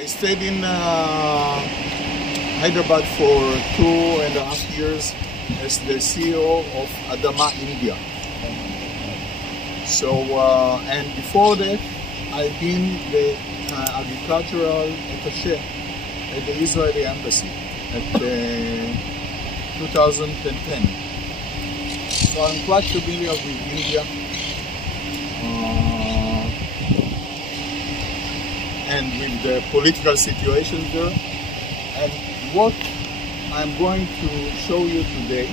I stayed in Hyderabad for 2.5 years as the CEO of ADAMA India. So, and before that, I've been the agricultural attaché at the Israeli embassy at 2010. So I'm quite familiar with India and with the political situation there. And what I'm going to show you today,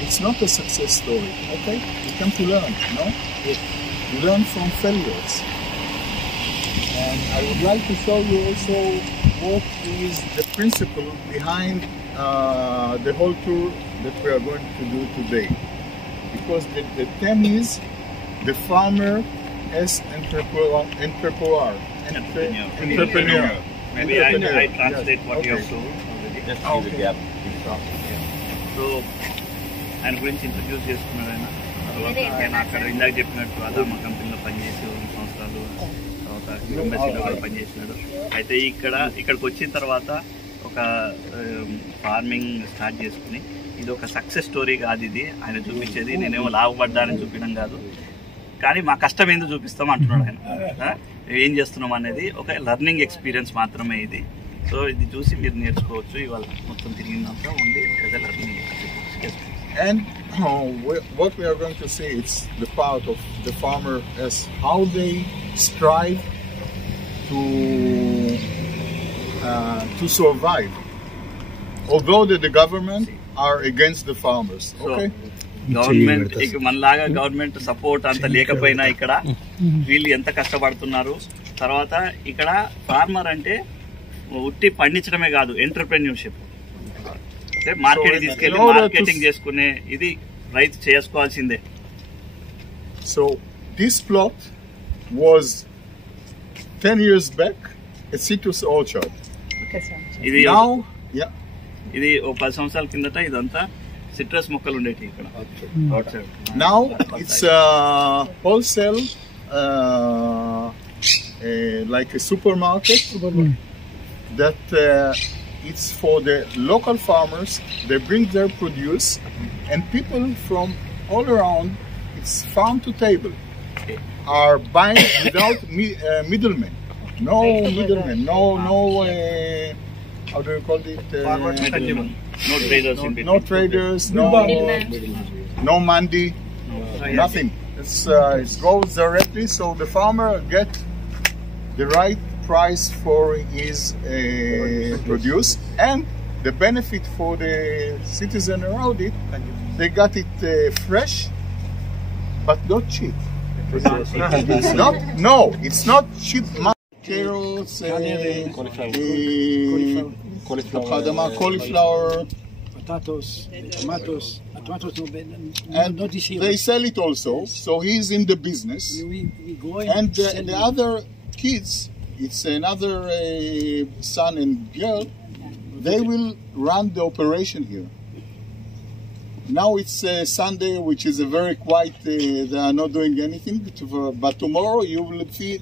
it's not a success story, okay? You come to learn, no? You learn from failures. And I would like to show you also what is the principle behind the whole tour that we are going to do today. Because the theme is the farmer as entrepreneur. Maybe I translate what you have told already. Okay. So, ఆయన గురించి ఇంట్రడ్యూస్ చేసుకున్నాడు ఆయన. తర్వాత ఆయన అక్కడ ఇందాక చెప్పినట్టు అదామా కంపెనీలో పనిచేసి 2 సంవత్సరాలు, తర్వాత ఎంబసీలో కూడా పనిచేసినాడు. అయితే ఇక్కడికి వచ్చిన తర్వాత ఒక ఫార్మింగ్ స్టార్ట్ చేసుకుని ఇది ఒక సక్సెస్ స్టోరీ కాదు, ఇది ఆయన చూపించేది. నేనేమో లాభపడ్డానని చూపించడం కాదు, కానీ మా కష్టం ఏందో చూపిస్తాం అంటున్నాడు ఆయన. ఏం చేస్తున్నాం అనేది ఒక లర్నింగ్ ఎక్స్పీరియన్స్ మాత్రమే ఇది. సో ఇది చూసి మీరు నేర్చుకోవచ్చు. ఇవాళ మొత్తం తిరిగిందంతా ఉంది learning experience. And what we are going to see, it's the part of the farmer as how they strive to survive, although the government are against the farmers. Okay. Government మనలాగా గవర్నమెంట్ సపోర్ట్ అంత లేకపోయినా ఇక్కడ వీళ్ళు ఎంత కష్టపడుతున్నారు. తర్వాత ఇక్కడ ఫార్మర్ అంటే ఉట్టి పండించడమే కాదు, ఎంటర్‌ప్రెన్యూర్‌షిప్, మార్కెట్ తీసుకెళ్ళి మార్కెటింగ్ చేసుకునే ఇది రైతు చేసుకోవాల్సిందే. So this plot was 10 years back a citrus orchard. ఇది ఇది 10 సంవత్సరాల కిందట ఇదంతా సిట్రస్ మొక్కలు ఉండేవి ఇక్కడ. Now it's wholesale, like a supermarket that it's for the local farmers. They bring their produce and people from all around, it's farm to table, are buying without middlemen. No middlemen, no how do you call it? No traders, no mandi, nothing. It goes directly, so the farmer get the right price for his produce, and the benefit for the citizen around it, they got it fresh, but not cheap. It's not cheap. Carrots, cauliflower, potatoes, tomatoes, and they sell it also. So he's in the business. We go and the other kids, it's another son and girl, they will run the operation here. Now it's Sunday, which is a very quiet, they are not doing anything, but tomorrow you will see,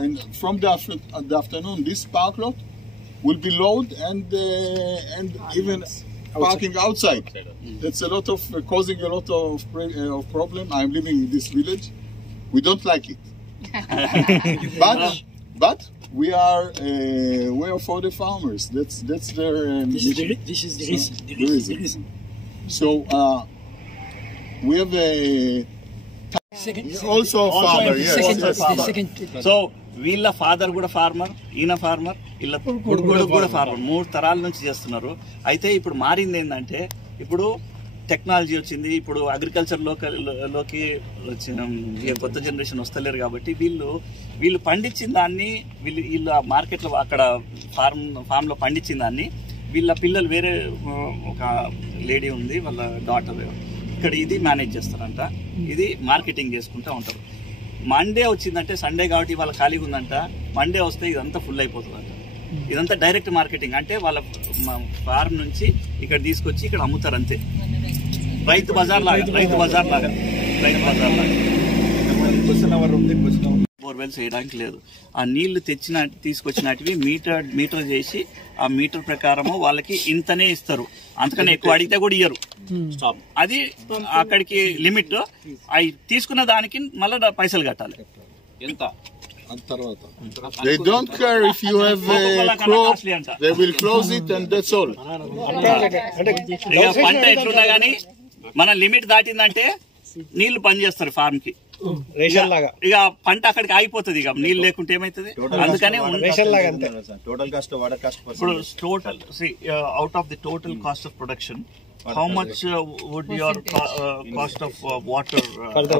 and from the afternoon, this park lot will be loaded and even parking outside. That's a lot of causing a lot of problem. I'm living in this village. We don't like it, but we are for the farmers. That's their mission. This is the reason. So we have also a farmer. Yes. So వీళ్ళ ఫాదర్ కూడా ఫార్మర్, ఈయన ఫార్మర్, వీళ్ళ కొడుకు కూడా ఫార్మర్. 3 తరాల నుంచి చేస్తున్నారు. అయితే ఇప్పుడు మారింది ఏంటంటే, ఇప్పుడు టెక్నాలజీ వచ్చింది. ఇప్పుడు అగ్రికల్చర్ లోకి వచ్చిన కొత్త జనరేషన్ వస్తలేరు కాబట్టి వీళ్ళు పండించిన దాన్ని వీళ్ళు మార్కెట్లో అక్కడ ఫార్మ్లో పండించిన దాన్ని వీళ్ళ పిల్లలు, వేరే ఒక లేడీ ఉంది వాళ్ళ డాటర్, ఇక్కడ ఇది మేనేజ్ చేస్తారంట. ఇది మార్కెటింగ్ చేసుకుంటూ ఉంటారు. మండే వచ్చిందంటే, సండే కాబట్టి వాళ్ళ ఖాళీగా ఉందంట, మండే వస్తే ఇదంతా ఫుల్ అయిపోతుందంట. ఇదంతా డైరెక్ట్ మార్కెటింగ్, అంటే వాళ్ళ ఫార్మ్ నుంచి ఇక్కడ తీసుకొచ్చి ఇక్కడ అమ్ముతారు అంతే. రైతు బజార్ లాగా బోర్వెల్స్ వేయడానికి లేదు. ఆ నీళ్లు తీసుకొచ్చినటివి మీటర్ చేసి ఆ మీటర్ ప్రకారము వాళ్ళకి ఇంతనే ఇస్తారు, అంతకన్నా ఎక్కువ అడిగితే కూడా ఇయ్యరు. అది అక్కడికి లిమిట్. అవి తీసుకున్న దానికి మళ్ళీ పైసలు కట్టాలి. ఎంత They don't care if you have a crop, they will close it and that's all. పంట ఎట్లున్నా గానీ మన లిమిట్ దాటిందంటే నీళ్లు పనిచేస్తారు ఫార్మ్ కి. ఇక పంట అక్కడికి ఆగిపోతుంది, ఇక నీళ్ళు లేకుంటే ఏమైతుంది. అందుకని ఇప్పుడు total out of the total cost of production, how much would your cost of water?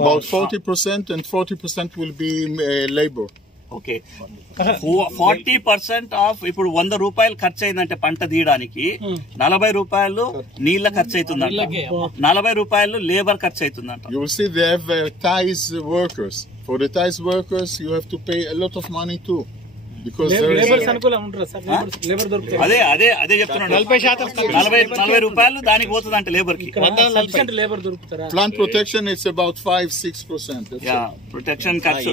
About 40%, and 40% will be labor. Okay. 40% ఆఫ్ ఇప్పుడు 100 రూపాయలు ఖర్చు అయిందంటే పంట తీయడానికి 40 రూపాయలు నీళ్ళ ఖర్చు అవుతుందంట, 40 రూపాయలు లేబర్ ఖర్చు అవుతుందంట. You will see they have ties workers. For the ties workers you have to pay a lot of money too. అదే అదే అదే చెప్తున్నాడు. 40 రూపాయలు దానికి పోతుందంట లేబర్ కి. Plant protection is about 5-6%. ప్రొటెక్షన్ ఖర్చు.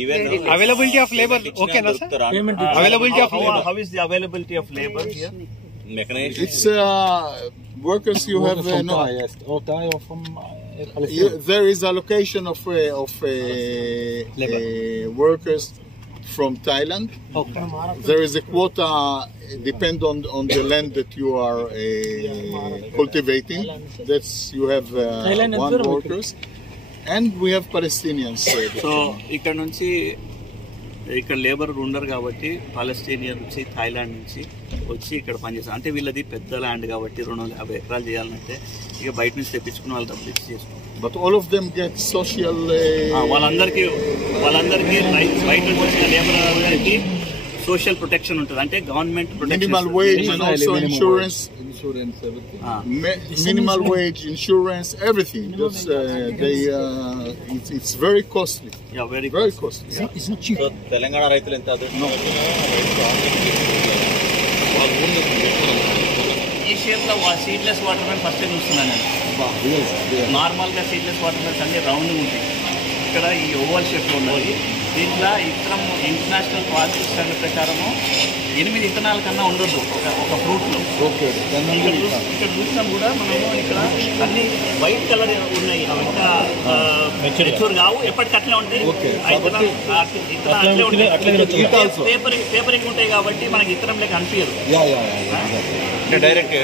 Availability of labor, okay na sir? Availability of labor. How is the availability of labor here? It's workers you have no. There is allocation of workers from Thailand. Okay. There is a quota, depend on the land that you are cultivating. That's you have one workers, and we have Palestinians. So ఇక్కడ నుంచి ఇక్కడ లేబర్ ఉండరు కాబట్టి పాలస్తీనియన్ నుంచి థాయిలాండ్ నుంచి వచ్చి ఇక్కడ పనిచేస్తారు. అంటే వీళ్ళది పెద్ద ల్యాండ్ కాబట్టి 250 ఎకరాలు చేయాలంటే ఇక బయట నుంచి తెప్పించుకుని వాళ్ళు డబ్బులు ఇచ్చి చేసుకుంటారు. But all of them get social. వాళ్ళందరికీ బయట నుంచి వచ్చిన లేబర్ అందరికీ సోషల్ ప్రొటెక్షన్ ఉంటుంది. అంటే government minimal wage and also insurance. Minimal wage, insurance, everything. That's it's very costly. Yeah, very costly. It's not cheap. Telangana రైతులు ఎంత ఈ షేప్ లో సీడ్లెస్ వాటర్ మెలన్ ఫస్ట్ చూస్తున్నాను నేను. నార్మల్ గా సీడ్లెస్ వాటర్ మెలన్స్ అన్ని రౌండ్ ఉంటాయి, ఇక్కడ ఈ ఓవల్ షేప్ లో ఉన్నది. దీంట్లో ఇతరం ఇంటర్నేషనల్ క్వాలిటీ స్టాండర్డ్ ప్రకారము 8 విత్తనాల కన్నా ఉండొద్దు ఒక ఫ్రూట్ లో. ఇక్కడ చూసినా కూడా మనము ఇక్కడ అన్ని వైట్ కలర్ ఉన్నాయి, ఇంకా మెచ్యూర్ కావు, ఎప్పటికీ అట్లే ఉంటాయి. పేపరింగ్ ఉంటాయి కాబట్టి మనకి ఇతరం లేక అనిపించదు. డైరెక్ట్